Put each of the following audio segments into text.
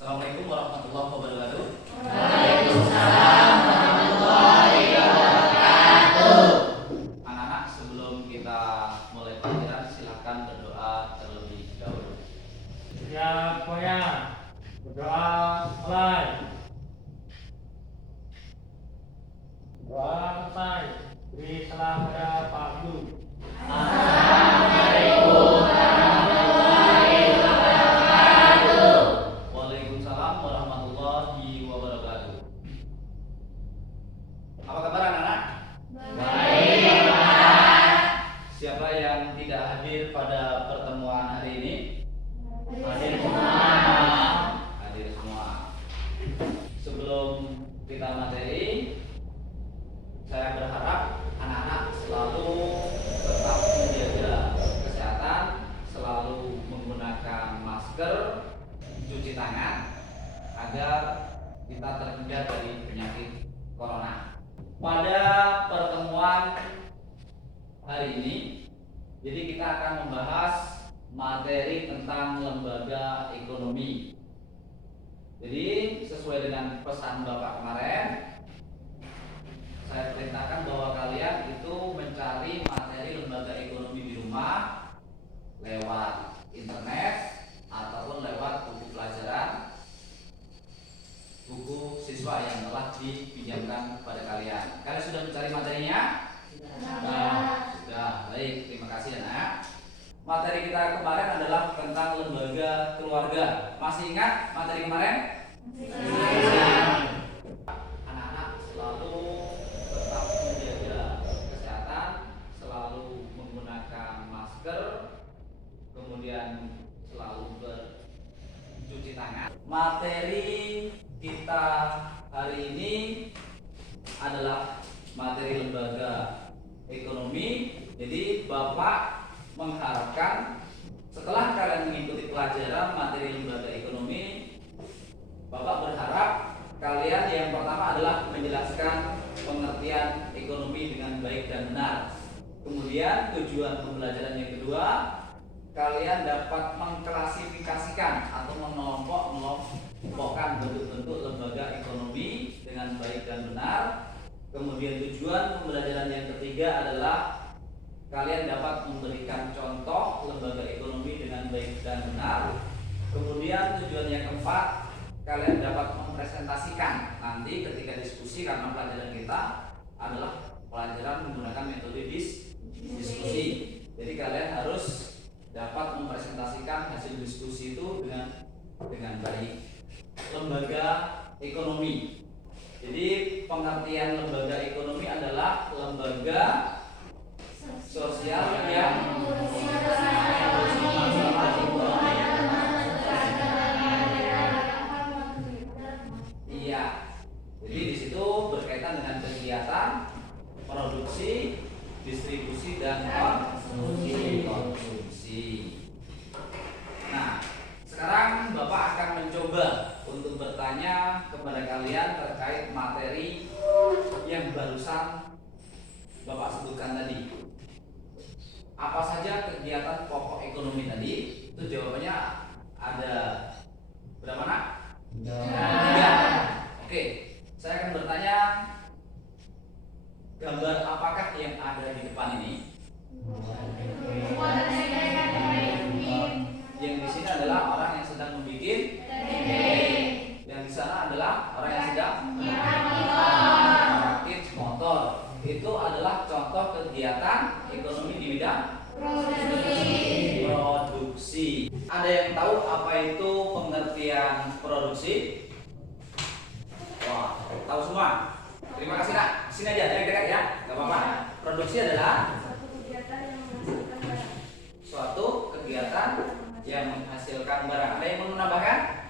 Assalamualaikum warahmatullahi wabarakatuh. Waalaikumsalam warahmatullahi wabarakatuh. Anak-anak, sebelum kita mulai pelajaran, silakan berdoa terlebih dahulu. Ya, pokoknya berdoa mulai. Doa selesai. Beri salam pada Pak Guru. Assalamualaikum warahmatullahi wabarakatuh. Waalaikumsalam warahmatullahi wabarakatuh. Apa kabar anak-anak? Baik, Pak. Siapa yang tidak hadir pada pertemuan hari ini? Hadir semua. Hadir semua. Sebelum kita materi, saya berharap anak-anak selalu tetap menjaga kesehatan, selalu menggunakan masker, cuci tangan, agar kita terhindar dari penyakit corona. Pada pertemuan hari ini, jadi kita akan membahas materi tentang lembaga ekonomi. Jadi sesuai dengan pesan Bapak kemarin, saya perintahkan bahwa kalian itu mencari materi lembaga ekonomi di rumah lewat internet ataupun lewat buku pelajaran, buku siswa yang telah dipinjamkan kepada kalian. Kalian sudah mencari materinya? Sudah. Baik, terima kasih anak. Materi kita kemarin adalah tentang lembaga keluarga. Masih ingat materi kemarin? Anak-anak selalu tetap menjaga kesehatan, selalu menggunakan masker, kemudian selalu bercuci tangan. Materi kita hari ini adalah materi lembaga ekonomi. Jadi Bapak mengharapkan setelah kalian mengikuti pelajaran materi lembaga ekonomi, Bapak berharap kalian yang pertama adalah menjelaskan pengertian ekonomi dengan baik dan benar. Kemudian tujuan pembelajaran yang kedua, kalian dapat mengklasifikasikan atau mengelompokkan bentuk-bentuk lembaga ekonomi dengan baik dan benar. Kemudian tujuan pembelajaran yang ketiga adalah kalian dapat memberikan contoh lembaga ekonomi dengan baik dan benar. Kemudian tujuan yang keempat, kalian dapat mempresentasikan nanti ketika diskusi, karena pelajaran kita adalah pelajaran menggunakan metode diskusi. Jadi kalian harus dapat mempresentasikan hasil diskusi itu dengan baik. Lembaga ekonomi. Jadi pengertian lembaga ekonomi adalah lembaga sosial yang iya. Jadi di situ berkaitan dengan kegiatan produksi, distribusi dan konsumsi. Nah, sekarang Bapak akan mencoba untuk bertanya kepada kalian terkait materi yang barusan Bapak sebutkan tadi. Apa saja kegiatan pokok ekonomi tadi? Itu jawabannya ada berapa nak? 3. Oke, saya akan bertanya, gambar apakah yang ada di depan ini? Yang di sini adalah orang yang sedang membuat. Yang di sana adalah orang yang sedang merakit motor. Itu adalah contoh kegiatan ekonomi di bidang produksi. Ada yang tahu apa itu pengertian produksi? Wah, tahu semua. Terima kasih nak. Sini aja, dekat ya, nggak apa-apa. Produksi adalah suatu kegiatan yang menghasilkan barang. Ada yang mau menambahkan?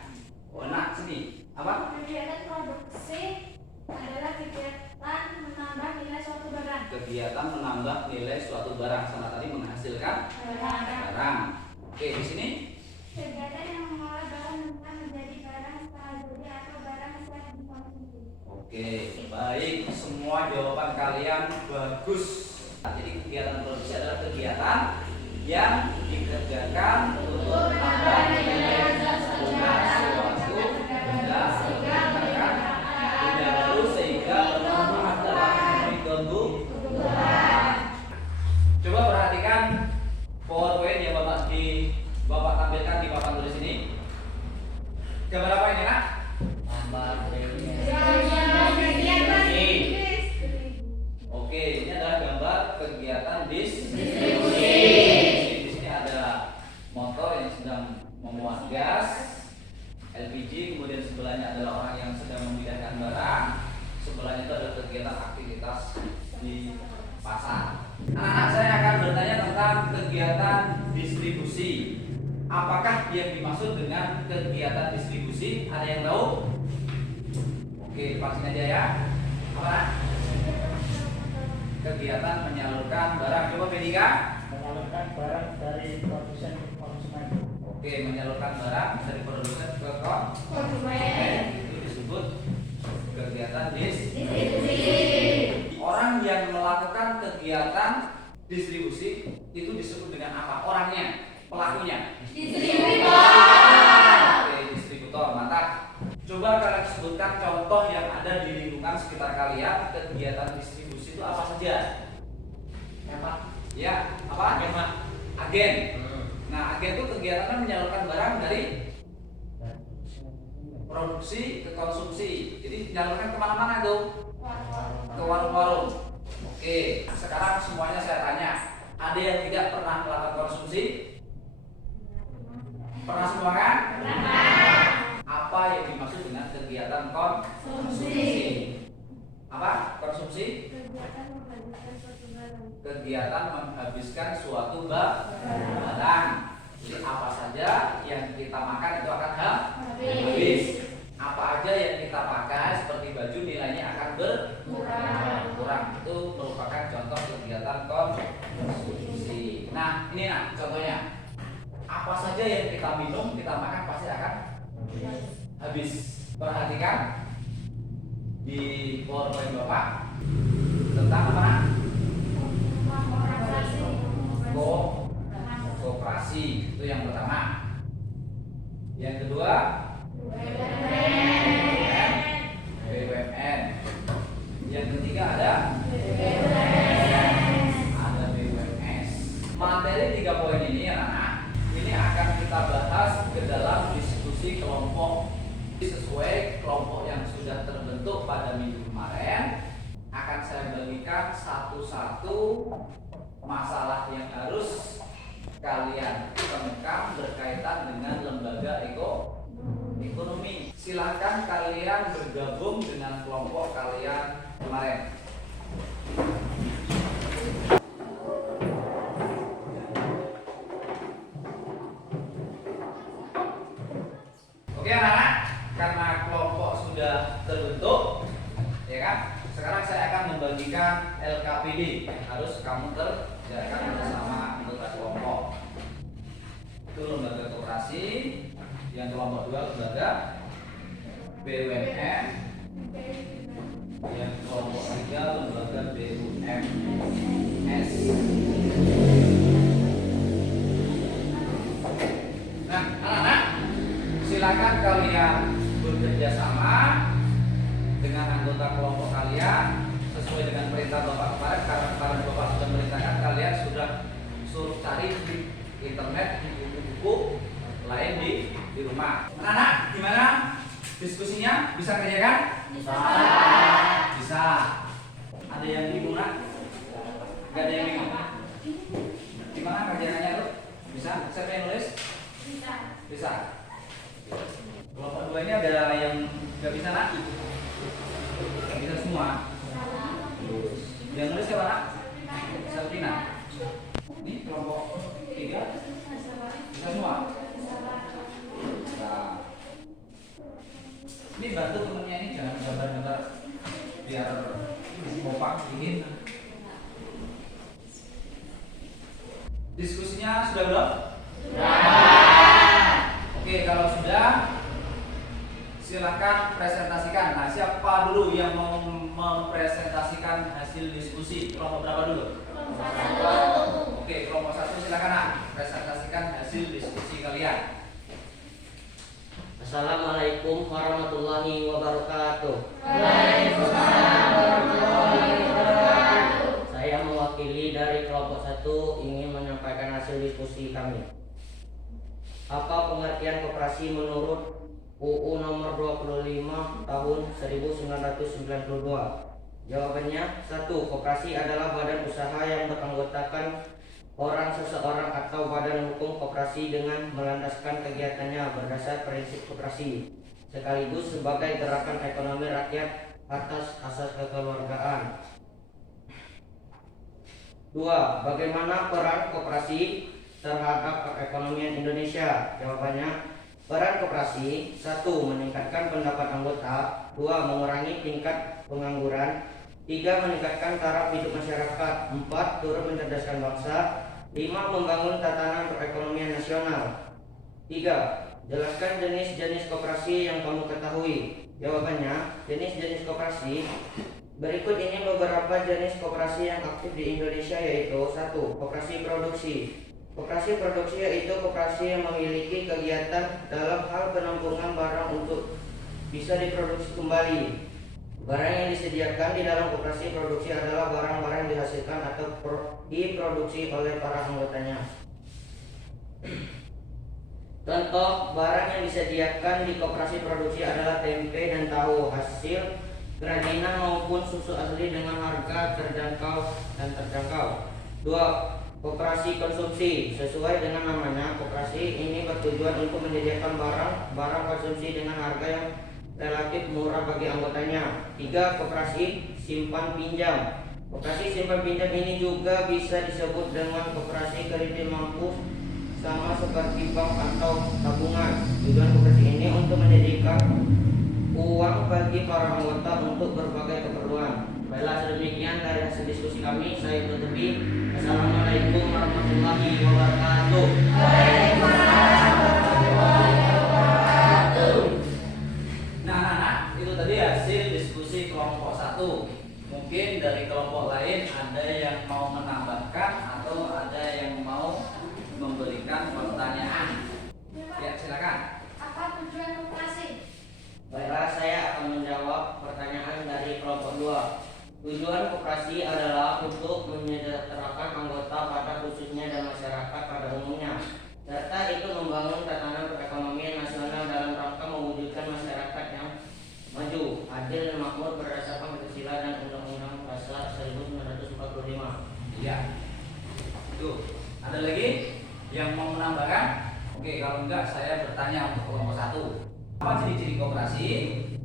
Oh, nak sini. Apa? Kegiatan produksi adalah kegiatan menambah nilai suatu barang. Kegiatan menambah nilai suatu barang, sama tadi menghasilkan barang. Oke, di sini Kegiatan yang mengolah barang menjadi barang selanjutnya atau barang siap dikonsumsi. oke, baik, semua jawaban kalian bagus. Jadi kegiatan produksi adalah kegiatan yang dikerjakan untuk menambah nilai suatu aktivitas di pasar. Anak-anak, saya akan bertanya tentang kegiatan distribusi. Apakah yang dimaksud dengan kegiatan distribusi? Ada yang tahu? Oke, vaksin aja ya. Apa? Kegiatan menyalurkan barang. Coba Pedika. Menyalurkan barang dari produsen ke konsumen. Oke, menyalurkan barang dari produsen ke konsumen. Itu disebut kegiatan distribusi. Orang yang melakukan kegiatan distribusi itu disebut dengan apa? Orangnya, pelakunya. Oke, distributor. Mantap. Coba kalian sebutkan contoh yang ada di lingkungan sekitar kalian. Kegiatan distribusi itu apa saja? Ya, apa? Agen. Nah, agen itu kegiatannya menyalurkan barang dari produksi ke konsumsi. Jadi menyalurkan kemana-mana tuh? Ke warung-warung. Oke, sekarang semuanya saya tanya. Ada yang tidak pernah melakukan konsumsi? Pernah semua kan? Apa yang dimaksud dengan kegiatan konsumsi? Apa? Konsumsi? Kegiatan menghabiskan suatu barang. Jadi apa saja yang kita makan itu akan habis. Apa aja yang kita pakai seperti baju nilainya akan berkurang. Itu merupakan contoh kegiatan konsumsi. Nah, ini contohnya. Apa saja yang kita minum, kita makan pasti akan habis. Perhatikan di PowerPoint Bapak tentang apa? Koperasi. Itu yang pertama. Yang kedua, BUMN. Yang ketiga ada BUMS. Materi 3 poin ini anak-anak, ini akan kita bahas ke dalam diskusi kelompok sesuai kelompok yang sudah terbentuk pada minggu kemarin. Akan saya bagikan satu-satu masalah yang harus kalian temukan berkaitan dengan lembaga ekonomi. Silakan kalian bergabung dengan kelompok kalian kemarin. Oke anak-anak, karena kelompok sudah terbentuk, ya kan? Sekarang saya akan membagikan LKPD. Harus kamu kerjakan bersama anggota kelompok. Itu lembaga koperasi. Yang kelompok 2 lembaga BUMN. Yang kelompok 3 lembaga BUMS. Nah, anak-anak, silakan kalian bekerja sama dengan anggota kelompok kalian sesuai dengan perintah Bapak kemarin. Karena kemarin Bapak sudah merintahkan, kalian sudah suruh cari di internet, di buku-buku lain di rumah. Anak-anak, gimana diskusinya? Bisa kerjakan? Bisa. Ada yang bingung nak? Gak ada yang bingung? Gimana kerjaannya tuh? Bisa? Siapa yang nulis? Bisa. Kelompok 2 ini ada yang gak bisa nak? Gak bisa semua. Yang nulis siapa nak? Selvina. Ini kelompok 3 bisa semua. Nah, ini bantu temennya ini jangan gambar-gambar biar kompak dingin. Diskusinya sudah belum? Oke, kalau sudah silahkan presentasikan. Nah, siapa dulu yang mau mempresentasikan hasil diskusi? Kelompok berapa dulu? Oke, kelompok 1 silakan nak presentasikan hasil diskusi kalian. Assalamualaikum warahmatullahi wabarakatuh. Waalaikumsalam warahmatullahi wabarakatuh. Saya mewakili dari kelompok 1 ingin menyampaikan hasil diskusi kami. Apa pengertian koperasi menurut UU nomor 25 tahun 1992? Jawabannya 1. Koperasi adalah badan usaha yang beranggotakan orang seseorang atau badan hukum koperasi dengan melandaskan kegiatannya berdasar prinsip koperasi sekaligus sebagai gerakan ekonomi rakyat atas asas kekeluargaan. 2. Bagaimana peran koperasi terhadap perekonomian Indonesia? Jawabannya, peran koperasi 1. Meningkatkan pendapatan anggota, 2. Mengurangi tingkat pengangguran, 3. Meningkatkan taraf hidup masyarakat, 4. Turut mencerdaskan bangsa, 5. Membangun tatanan perekonomian nasional. 3. Jelaskan jenis-jenis koperasi yang kamu ketahui. Jawabannya, jenis-jenis koperasi berikut ini beberapa jenis koperasi yang aktif di Indonesia, yaitu 1. Koperasi produksi. Koperasi produksi yaitu koperasi yang memiliki kegiatan dalam hal penampungan barang untuk bisa diproduksi kembali. Barang yang disediakan di dalam koperasi produksi adalah barang-barang yang dihasilkan atau diproduksi oleh para anggotanya. Contoh barang yang disediakan di koperasi produksi adalah tempe dan tahu hasil kerajinan maupun susu asli dengan harga terjangkau dan terjangkau. 2. Koperasi konsumsi. Sesuai dengan namanya, koperasi ini bertujuan untuk menyediakan barang konsumsi dengan harga yang relatif murah bagi anggotanya. 3. Koperasi simpan pinjam. Koperasi simpan pinjam ini juga bisa disebut dengan koperasi kredit mampu, sama seperti bank atau tabungan. Tujuan koperasi ini untuk menyediakan uang bagi para anggota untuk berbagai keperluan. Baiklah, sedemikian dari hasil diskusi kami. Saya tutupi. Assalamualaikum warahmatullahi wabarakatuh. Nah, itu tadi hasil diskusi kelompok 1. Mungkin dari kelompok lain ada yang mau menambahkan atau ada yang mau memberikan pertanyaan. Ya, silakan. Apa tujuan koperasi? Baiklah, saya akan menjawab pertanyaan dari kelompok 2. Tujuan koperasi adalah untuk menyejahterakan anggota pada khususnya dan masyarakat pada umumnya, serta itu membangun tatanan perekonomian nasional dalam rangka mewujudkan masyarakat yang maju, adil dan makmur berdasarkan Pancasila dan Undang-Undang Dasar 1945. Ya. Tuh, ada lagi yang mau menambahkan? Oke, kalau enggak saya bertanya untuk kelompok 1. Apa ciri-ciri koperasi?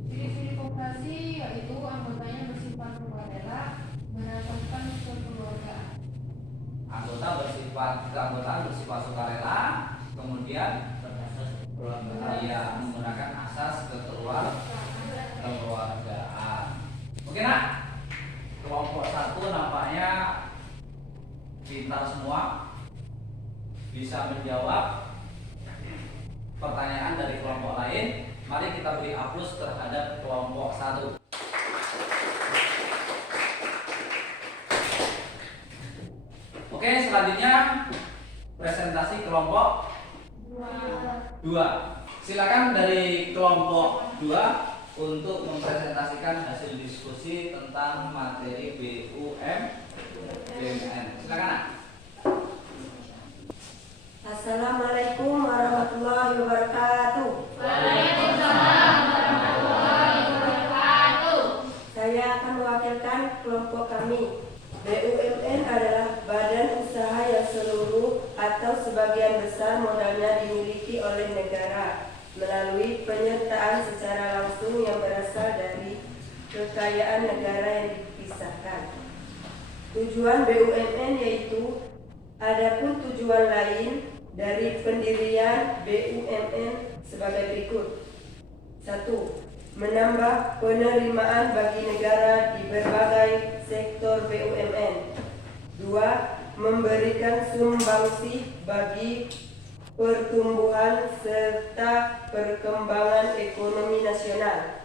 Ciri-ciri koperasi yaitu anggotanya bersifat sukarela, mendatangkan kekeluargaan. Keanggotaan bersifat sukarela, kemudian menggunakan asas kekeluargaan. Oke nak? Kelompok 1 nampaknya pintar semua, bisa menjawab pertanyaan dari kelompok lain. Mari kita beri aplaus terhadap kelompok 1. Oke, selanjutnya presentasi kelompok 2. Silakan dari kelompok 2 untuk mempresentasikan hasil diskusi tentang materi BUMN. Silakan nak. Assalamualaikum warahmatullahi wabarakatuh. Waalaikumsalam warahmatullahi wabarakatuh. Saya akan mewakilkan kelompok kami. BUMN adalah badan usaha yang seluruh atau sebagian besar modalnya dimiliki oleh negara melalui penyertaan secara langsung yang berasal dari kekayaan negara yang dipisahkan. Tujuan BUMN yaitu, adapun tujuan lain dari pendirian BUMN sebagai berikut. 1. Menambah penerimaan bagi negara di berbagai sektor BUMN. 2. Memberikan sumbangsi bagi pertumbuhan serta perkembangan ekonomi nasional.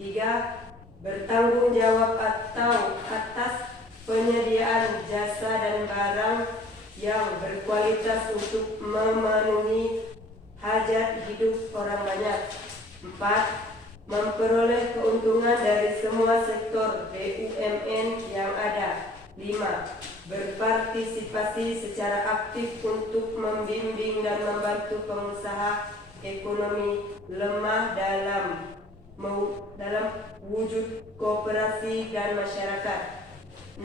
3. Bertanggung jawab atas penyediaan jasa dan barang yang berkualitas untuk memenuhi hajat hidup orang banyak. 4. Memperoleh keuntungan dari semua sektor BUMN yang ada. 5. Berpartisipasi secara aktif untuk membimbing dan membantu pengusaha ekonomi lemah dalam wujud koperasi dan masyarakat. 6.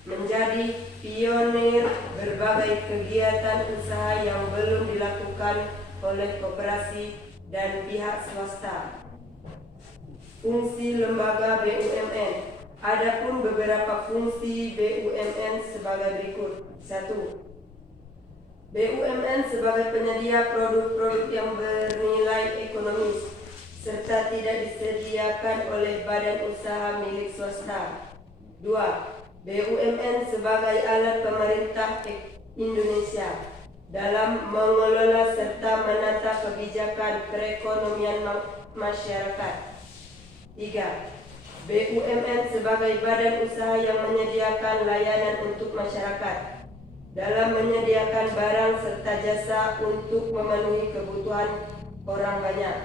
Menjadi pionir berbagai kegiatan usaha yang belum dilakukan oleh koperasi dan pihak swasta. Fungsi lembaga BUMN. Adapun beberapa fungsi BUMN sebagai berikut. 1. BUMN sebagai penyedia produk-produk yang bernilai ekonomis serta tidak disediakan oleh badan usaha milik swasta. 2. BUMN sebagai alat pemerintah Indonesia dalam mengelola serta menata kebijakan perekonomian masyarakat. 3. BUMN sebagai badan usaha yang menyediakan layanan untuk masyarakat dalam menyediakan barang serta jasa untuk memenuhi kebutuhan orang banyak.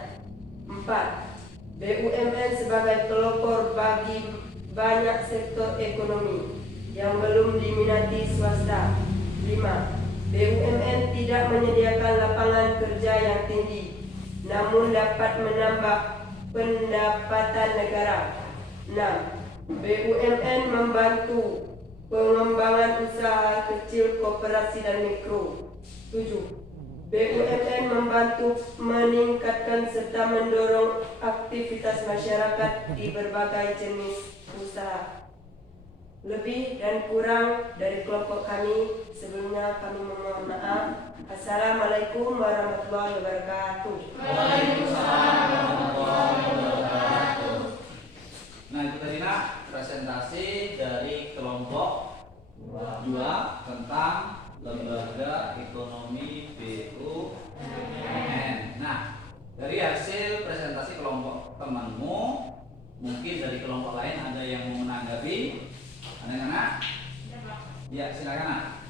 4. BUMN sebagai pelopor bagi banyak sektor ekonomi yang belum diminati swasta. 5. BUMN tidak menyediakan lapangan kerja yang tinggi, namun dapat menambah pendapatan negara. 6. BUMN membantu pengembangan usaha kecil, koperasi dan mikro. 7. BUMN membantu meningkatkan serta mendorong aktivitas masyarakat di berbagai jenis usaha. Lebih dan kurang dari kelompok kami, sebelumnya kami memohon maaf. Assalamualaikum warahmatullahi wabarakatuh. Waalaikumsalam warahmatullahi wabarakatuh. Nah, itu tadi nak presentasi dari kelompok 2 tentang lembaga ekonomi BUMN. Nah, dari hasil presentasi kelompok temanmu, mungkin dari kelompok lain ada yang mau menanggapi? Ada anak? Ya, silakan nak.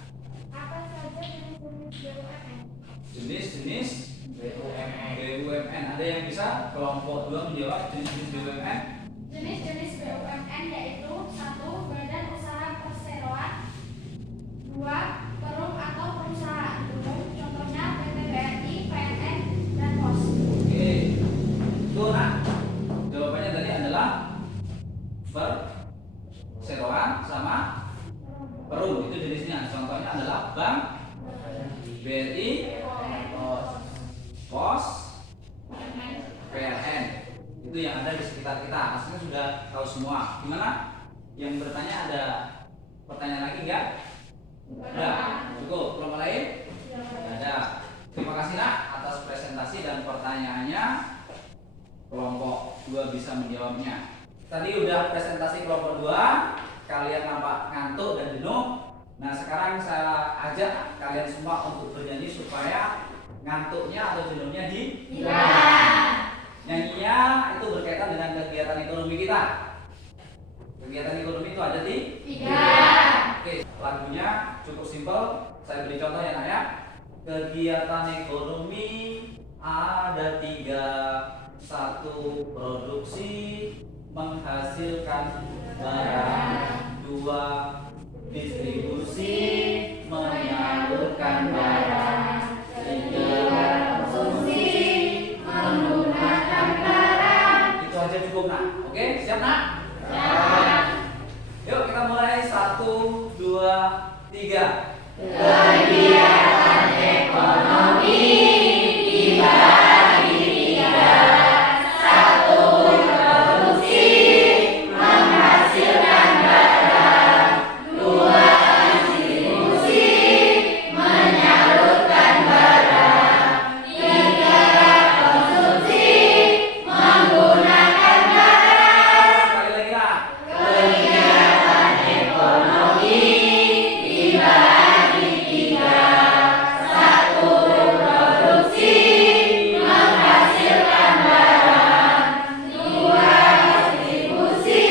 Apa saja jenis-jenis BUMN? Jenis-jenis BUMN. Ada yang bisa kelompok 2 menjawab jenis-jenis BUMN? Jenis-jenis BUMN yaitu 1. Badan usaha perseroan. 2. Perum atau perusahaan umum, contohnya PT BRI, PNN, dan POS. Oke, itu nak. Jawabannya tadi adalah perseroan sama perum. Itu jenisnya. Contohnya adalah bank, BRI, POS, PLN. Itu yang ada di sekitar kita. Aslinya sudah tahu semua. Gimana? Yang bertanya ada pertanyaan lagi enggak? Ada. Cukup. Kelompok lain? Tidak ada. Terima kasih nak atas presentasi dan pertanyaannya. Kelompok 2 bisa menjawabnya. Tadi udah presentasi kelompok 2. Kalian nampak ngantuk dan jenuh. Nah, sekarang saya ajak kalian semua untuk bernyanyi supaya ngantuknya atau jenuhnya hilang. Nyanyinya itu berkaitan dengan kegiatan ekonomi kita. Kegiatan ekonomi itu ada di 3. Oke, lagunya cukup simpel. Saya beri contoh ya nak ya. Kegiatan ekonomi ada 3. 1. Produksi menghasilkan barang. 2. Distribusi menyalurkan barang. 3. Konsumsi menggunakan barang. Itu aja cukup nak. Oke, siap nak? Siap. Yuk kita mulai. 1, 2, 3. Kegiatan ekonomi dibagi 3. 1. Produksi menghasilkan barang. 2. Distribusi menyalurkan barang. 3. Konsumsi menggunakan barang. Sekali lagi lah. Kegiatan ekonomi dibagi 3. 1. Produksi menghasilkan barang. 2. Distribusi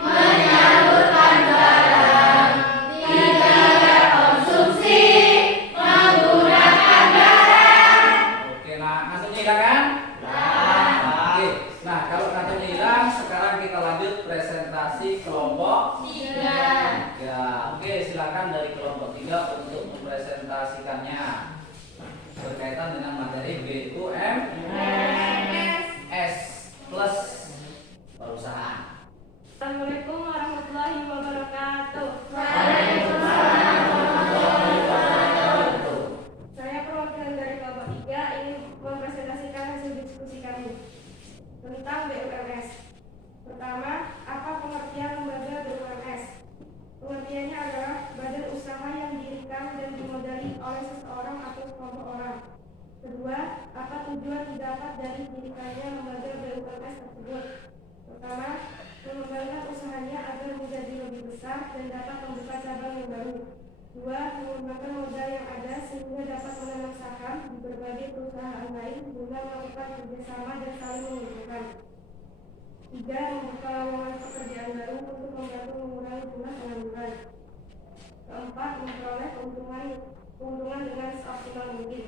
menyalurkan barang. 3. Konsumsi menggunakan barang. Oke, nah ngantuknya hilang kan? Oke, nah kalau ngantuknya hilang, sekarang kita lanjut presentasi kelompok 3. Oke, silakan dari kelompok 3 untuk mempresentasikannya berkaitan dengan materi BUMS plus perusahaan. Assalamualaikum warahmatullahi wabarakatuh. Saya perwakilan dari kelompok 3 ingin mempresentasikan hasil diskusi kami tentang BUMS. Pertama, apa pengertian lembaga cepat dan dapat membuka cabang yang baru. 2. Mengembangkan modal yang ada sehingga dapat menanam saham di berbagai perusahaan lain guna melakukan kerjasama dan saling menguntungkan. 3. Membuka lowongan pekerjaan baru untuk membantu mengurangi jumlah pengangguran. 4. Memperoleh keuntungan dengan seoptimal mungkin.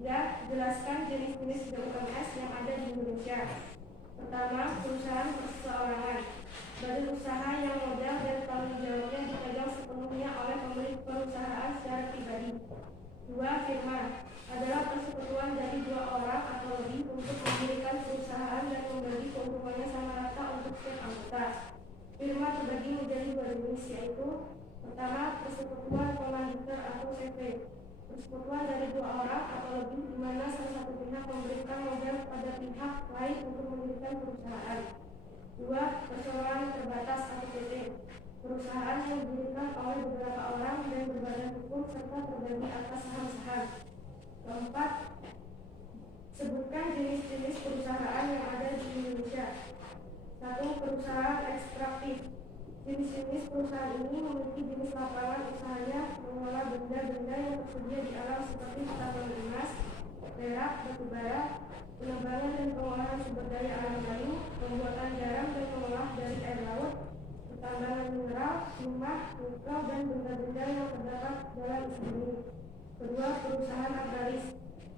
3. Jelaskan jenis-jenis BUMS yang ada di Indonesia. Pertama, perusahaan perseorangan. Badan usaha yang modal dan tanggung jawabnya dipegang sepenuhnya oleh pemilik perusahaan secara pribadi. 2. Firma adalah persekutuan dari 2 orang atau lebih untuk mendirikan perusahaan dan membagi keuntungannya sama rata untuk setiap anggota. Firma terbagi menjadi 2 jenis, yaitu pertama, persekutuan komanditer atau CV. Persekutuan dari 2 orang atau lebih di mana salah satu pihak memberikan modal pada pihak lain untuk mendirikan perusahaan. 2. Perseroan terbatas atau PT. Perusahaan yang didirikan oleh beberapa orang dan berbadan hukum serta terbagi atas saham-saham. 4. Sebutkan jenis-jenis perusahaan yang ada di Indonesia. 1. Perusahaan ekstraktif. Jenis-jenis perusahaan ini memiliki jenis lapangan usahanya mengolah benda-benda yang tersedia di alam seperti tambang emas, perak, batubara, penambangan dan pengolahan sumber daya alam lain, pembuatan garam dan pengolah dari air laut, pertambangan mineral, timah, nikel dan benda-benda yang terdapat dalam usaha ini. Kedua, perusahaan agraris.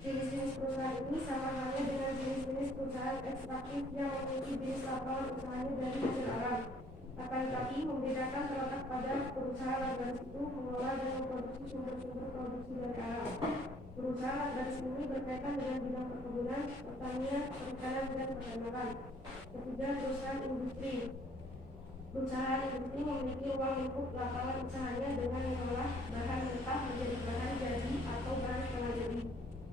Jenis-jenis perusahaan ini sama halnya dengan jenis-jenis perusahaan ekstraktif yang memiliki jenis lapangan usahanya dari hasil alam. Akan tetapi membedakan terletak pada perusahaan agraris itu mengolah dan memproduksi sumber-sumber produksi dari alam. Perusahaan agraris ini berkaitan dengan bidang perkebunan, pertanian, perikanan dan peternakan. Ketiga, perusahaan industri. Perusahaan industri memiliki ruang lingkup lapangan usahanya dengan mengolah bahan mentah menjadi bahan jadi atau bahan setengah jadi,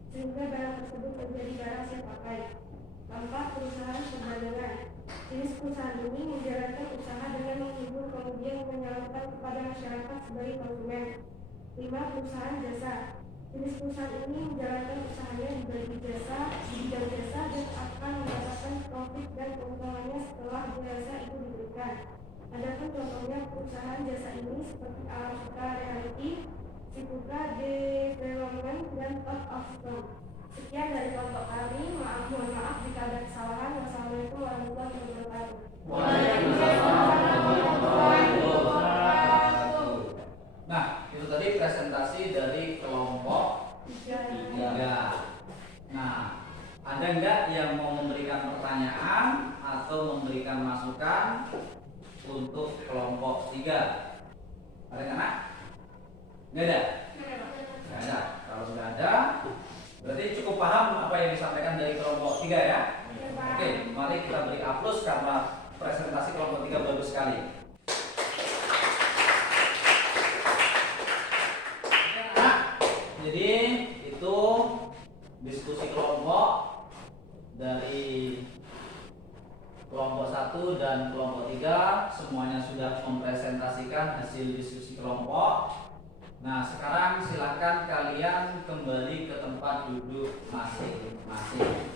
sehingga barang tersebut menjadi barang siap pakai. 4. Perusahaan perdagangan. Jenis perusahaan ini menjalankan usaha dengan menghibur kemudian menyalurkan kepada masyarakat sebagai konsumen. 5. Perusahaan jasa. Jenis perusahaan ini menjalankan usahanya di bidang jasa dan akan mendapatkan profit dan keuntungannya setelah jasa itu diberikan. Adapun contohnya perusahaan jasa ini seperti Alam Suka Realty, Ciputra Development, dan Top of Stone. Sekian dari kelompok kami. Mohon maaf jika ada kesalahan. Wassalamualaikum warahmatullahi wabarakatuh. Nah, itu tadi presentasi dari kelompok 3. Nah, ada enggak yang mau memberikan pertanyaan atau memberikan masukan untuk kelompok 3? Ada anak? Enggak ada? Enggak ada. Kalau sudah ada, berarti cukup paham apa yang disampaikan dari kelompok 3 ya? Oke, mari kita beri aplaus karena presentasi kelompok 3 bagus sekali. Jadi itu diskusi kelompok dari kelompok 1 dan kelompok 3 semuanya sudah mempresentasikan hasil diskusi kelompok. Nah, sekarang silakan kalian kembali ke tempat duduk masing-masing.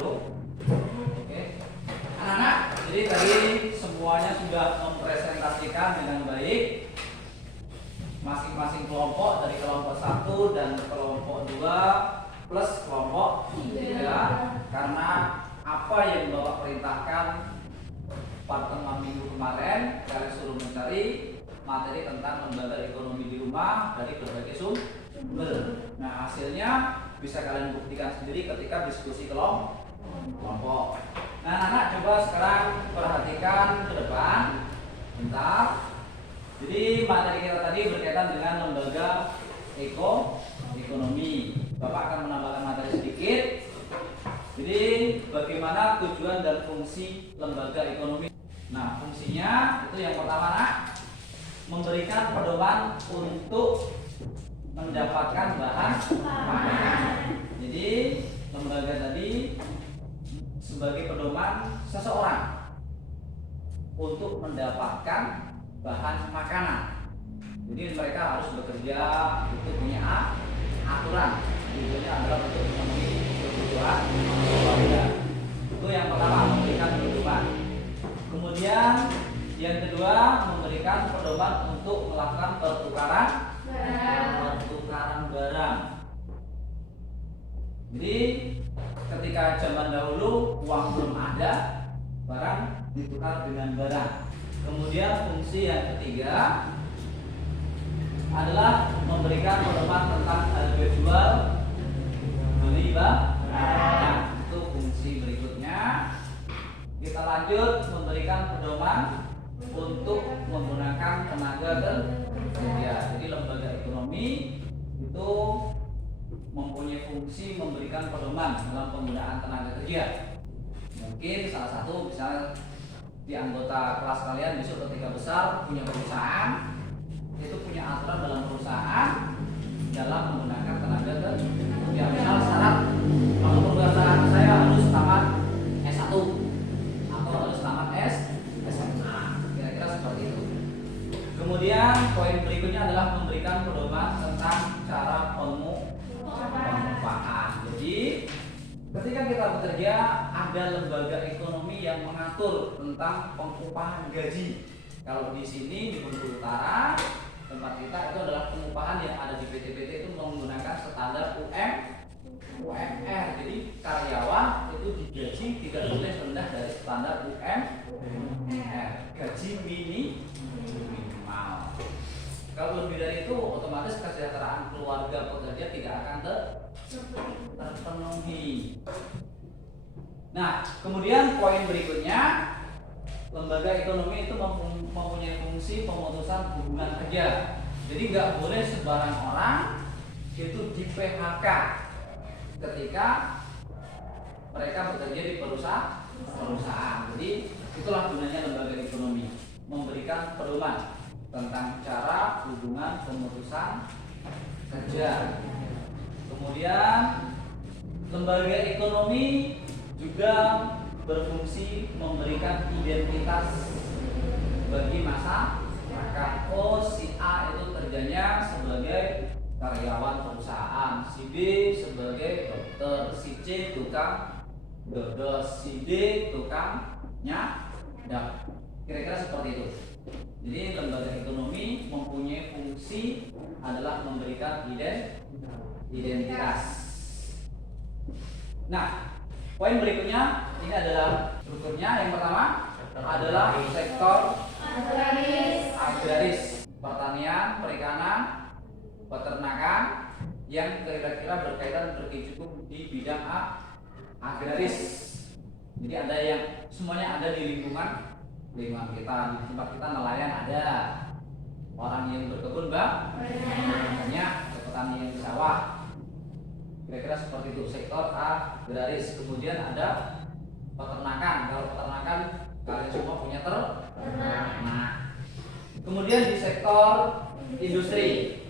Oke. Anak-anak, jadi tadi semuanya sudah mempresentasikan dengan baik masing-masing kelompok dari kelompok 1 dan kelompok 2 plus kelompok 3, karena apa yang Bapak perintahkan pertemuan minggu kemarin, kalian suruh mencari materi tentang lembaga ekonomi di rumah dari berbagai sumber. Nah, hasilnya bisa kalian buktikan sendiri ketika diskusi kelompok. Nah, anak-anak coba sekarang perhatikan ke depan bentar. Jadi materi kita tadi berkaitan dengan lembaga ekonomi. Bapak akan menambahkan materi sedikit. Jadi bagaimana tujuan dan fungsi lembaga ekonomi? Nah, fungsinya itu yang pertama, nak, memberikan pedoman untuk mendapatkan bahan makanan. Jadi lembaga tadi sebagai pedoman seseorang untuk mendapatkan bahan makanan. Jadi mereka harus bekerja untuk punya aturan. Tujuannya adalah untuk memenuhi kebutuhan keluarga. Itu yang pertama, memberikan pedoman. Kemudian Yang kedua, memberikan pedoman untuk melakukan pertukaran barang. Jadi ketika zaman dahulu uang belum ada, barang ditukar dengan barang. Kemudian fungsi yang ketiga adalah memberikan pedoman tentang harga jual beli barang. Nah, itu fungsi berikutnya. Kita lanjut, memberikan pedoman untuk menggunakan tenaga kerja. Jadi lembaga ekonomi itu mempunyai fungsi memberikan pedoman dalam penggunaan tenaga kerja. Mungkin salah satu misalnya di anggota kelas kalian besok ketika besar punya perusahaan, itu punya aturan dalam perusahaan dalam menggunakan tenaga kerja. Misal syarat kalau perusahaan saya harus tamat S1 atau harus tamat SMA, kira-kira seperti itu. Kemudian poin berikutnya adalah memberikan pedoman tentang cara pengupahan. Jadi ketika kita bekerja, ada lembaga ekonomi yang mengatur tentang pengupahan gaji. Kalau di sini di Bengkulu Utara, tempat kita itu adalah pengupahan yang ada di PT-PT itu menggunakan standar UMR. Jadi karyawan itu digaji tidak boleh rendah dari standar UMR, gaji minimal. Kalau lebih dari itu, otomatis kesejahteraan keluarga pekerja tidak akan terpenuhi. Nah, kemudian poin berikutnya, lembaga ekonomi itu mempunyai fungsi pemutusan hubungan kerja. Jadi nggak boleh sembarang orang itu di PHK ketika mereka bekerja di perusahaan. Jadi itulah gunanya lembaga ekonomi, memberikan pedoman tentang cara hubungan pemutusan kerja. Kemudian lembaga ekonomi juga berfungsi memberikan identitas bagi masyarakat. Oh, si A itu kerjanya sebagai karyawan perusahaan, si B sebagai dokter, si C tukang dodos, si D tukang nyadap. Kira-kira seperti itu. Jadi lembaga ekonomi mempunyai fungsi adalah memberikan identitas. Nah, poin berikutnya ini adalah strukturnya. Yang pertama adalah sektor agraris, pertanian, perikanan, peternakan yang kira-kira berkaitan berkecimpung di bidang agraris. Jadi ada yang semuanya ada di lingkungan kita, di tempat kita nelayan ada, orang yang berkebun banyak, petani yang di sawah. Kira-kira seperti itu sektor agraris. Kemudian ada peternakan. Kalau peternakan kalian semua punya ternak. Kemudian di sektor industri.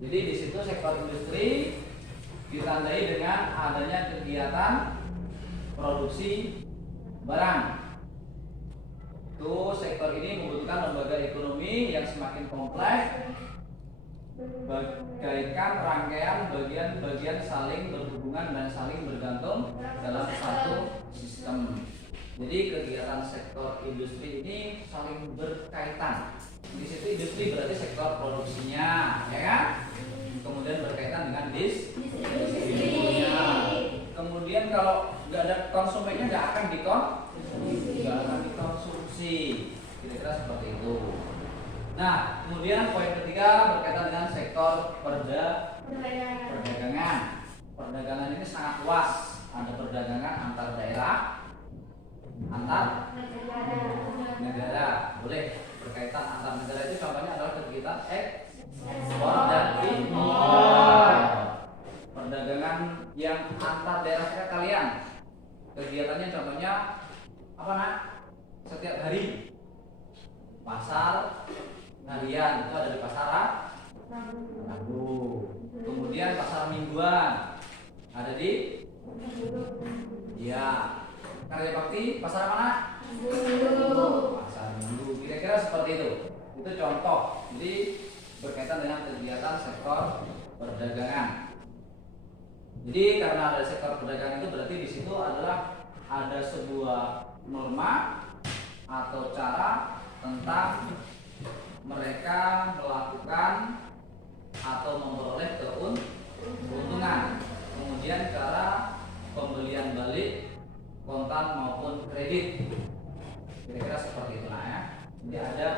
Jadi di situ sektor industri ditandai dengan adanya kegiatan produksi barang. Itu sektor ini membutuhkan lembaga ekonomi yang semakin kompleks, bagaikan rangkaian bagian-bagian saling berhubungan dan saling bergantung dalam satu sistem. Jadi kegiatan sektor industri ini saling berkaitan. Di situ industri berarti sektor produksinya, ya kan? Kemudian berkaitan dengan distribusinya. Kemudian kalau nggak ada konsumennya nggak akan dikonsumsi. Kira-kira seperti itu. Nah, kemudian poin ketiga berkaitan dengan sektor perdagangan. Perdagangan ini sangat luas. Ada perdagangan antar daerah, antar negara. Boleh berkaitan antar negara, itu contohnya adalah kegiatan ekspor dan impor. Perdagangan yang antar daerah kalian, kegiatannya contohnya apa nak? Setiap hari pasar harian itu ada di pasar Rabu. Kemudian pasar mingguan ada di Karya Bakti pasar mana? Pasar Minggu. Kira-kira seperti itu. Itu contoh. Jadi berkaitan dengan kegiatan sektor perdagangan. Jadi karena ada sektor perdagangan itu berarti di situ adalah ada sebuah norma atau cara tentang mereka melakukan atau memperoleh keuntungan. Kemudian cara pembelian balik kontan maupun kredit. Kira-kira seperti itulah ya. Ini ada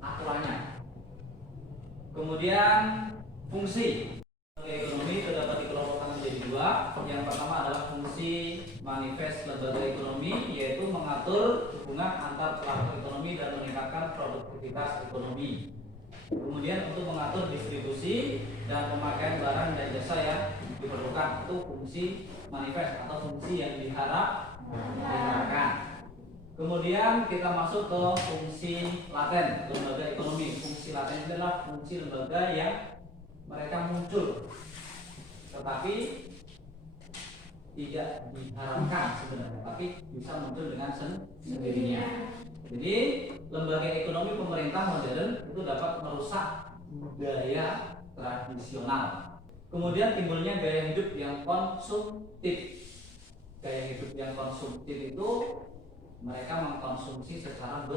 aturannya. Kemudian fungsi ekonomi terdapat dikelompokkan menjadi dua. Yang pertama adalah fungsi manifest lembaga ekonomi, yaitu mengatur hubungan antar pelaku ekonomi dan meningkatkan produktivitas ekonomi. Kemudian untuk mengatur distribusi dan pemakaian barang dan jasa yang diperlukan, itu fungsi manifest atau fungsi yang diharapkan. Kemudian kita masuk ke fungsi laten lembaga ekonomi. Fungsi laten itu adalah fungsi lembaga yang mereka muncul tetapi tidak diharapkan sebenarnya, tapi bisa muncul dengan sendirinya. Jadi lembaga ekonomi pemerintah modern itu dapat merusak budaya tradisional. Kemudian timbulnya gaya hidup yang konsumtif. Gaya hidup yang konsumtif itu mereka mengkonsumsi secara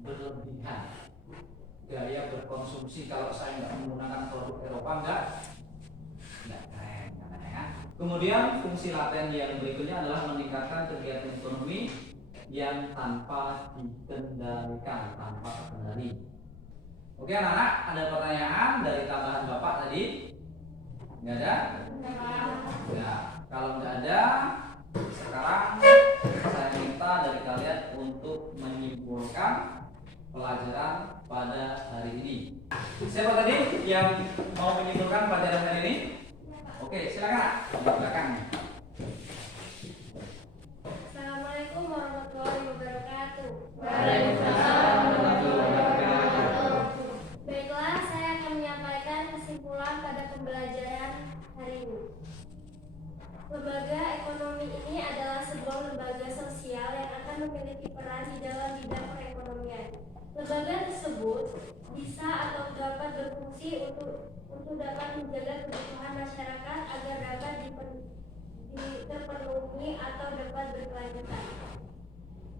berlebihan. Gaya berkonsumsi, kalau saya nggak menggunakan produk Eropa nggak keren katanya ya. Kemudian fungsi laten yang berikutnya adalah meningkatkan kegiatan ekonomi yang tanpa dikendalikan, tanpa terkendali. Oke anak-anak, ada pertanyaan dari tambahan Bapak tadi? Nggak ada? Ya, kalau nggak ada, sekarang saya minta dari kalian untuk menyimpulkan pelajaran pada hari ini. Siapa tadi yang mau menyimpulkan pelajaran hari ini? Oke, silakan di belakang. Assalamualaikum warahmatullahi wabarakatuh. Waalaikumsalam warahmatullahi wabarakatuh. Baiklah, saya akan menyampaikan kesimpulan pada pembelajaran hari ini. Lembaga ekonomi ini adalah sebuah lembaga sosial yang akan memiliki peran di dalam bidang perekonomian. Lembaga tersebut bisa atau dapat berfungsi untuk dapat menjaga kebutuhan masyarakat agar dapat terpenuhi atau dapat berkelanjutan.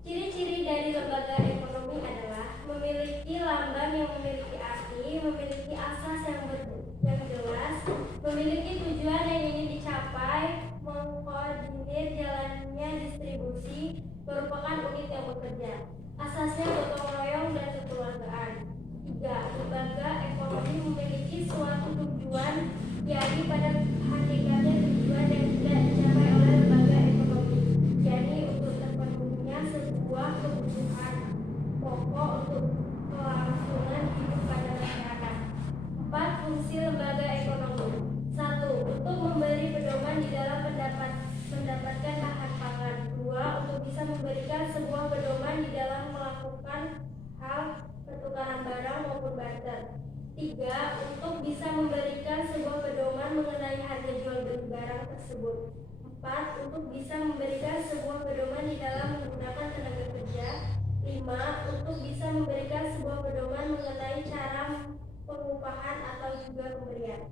Ciri-ciri dari lembaga ekonomi adalah memiliki lambang yang memiliki arti, memiliki asas yang jelas, memiliki tujuan yang ingin dicapai, mengkoordinir jalannya distribusi, merupakan unit yang bekerja. Asasnya gotong royong dan kekeluargaan. 3. Lembaga ekonomi memiliki suatu tujuan, yakni pada hakikatnya tujuan yang tidak dicapai oleh lembaga ekonomi, yakni untuk terpenuhinya sebuah kebutuhan pokok untuk kelangsungan hidup pada masyarakat. 4. Fungsi lembaga ekonomi. 1. Untuk memberi pedoman di dalam mendapatkan bahan pangan. 2. Untuk bisa memberikan sebuah pedoman di dalam melakukan hal pertukaran barang maupun barter. 3. Untuk bisa memberikan sebuah pedoman mengenai harga jual beli barang tersebut. 4. Untuk bisa memberikan sebuah pedoman di dalam menggunakan tenaga kerja. 5. Untuk bisa memberikan sebuah pedoman mengenai cara pengupahan atau juga pemberian.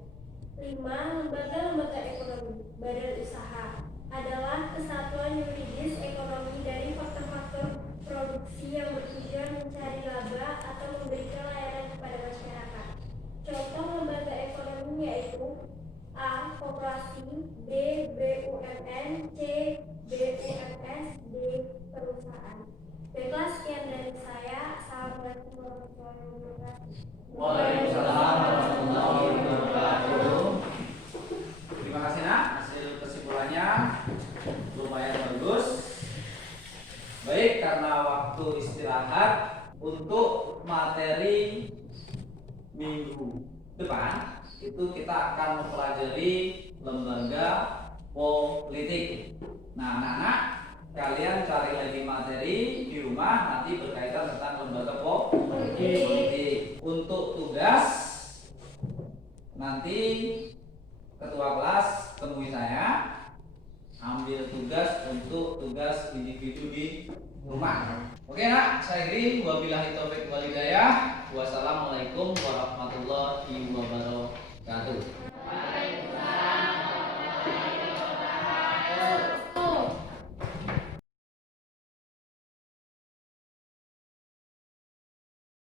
5. Lembaga-lembaga ekonomi, badan usaha adalah kesatuan yuridis ekonomi dari faktor-faktor produksi yang bertujuan mencari laba atau memberikan layanan kepada masyarakat. Contoh lembaga ekonomi yaitu A. Koperasi, B. BUMN, C. BUMS, D. Perusahaan. Baiklah, sekian dari saya. Assalamualaikum warahmatullahi wabarakatuh. Waalaikumsalam warahmatullahi wabarakatuh. Terima kasih nak, hasil kesimpulannya lumayan bagus. Baik, karena waktu istirahat untuk materi minggu depan itu kita akan mempelajari lembaga politik. Nah, anak-anak, kalian cari lagi materi di rumah nanti berkaitan tentang lembaga politik. Untuk tugas nanti ketua kelas temui saya, ambil tugas untuk tugas individu di rumah. Oke nak, saya akhiri. Wabillahi taufiq wal hidayah. Wassalamualaikum warahmatullahi wabarakatuh.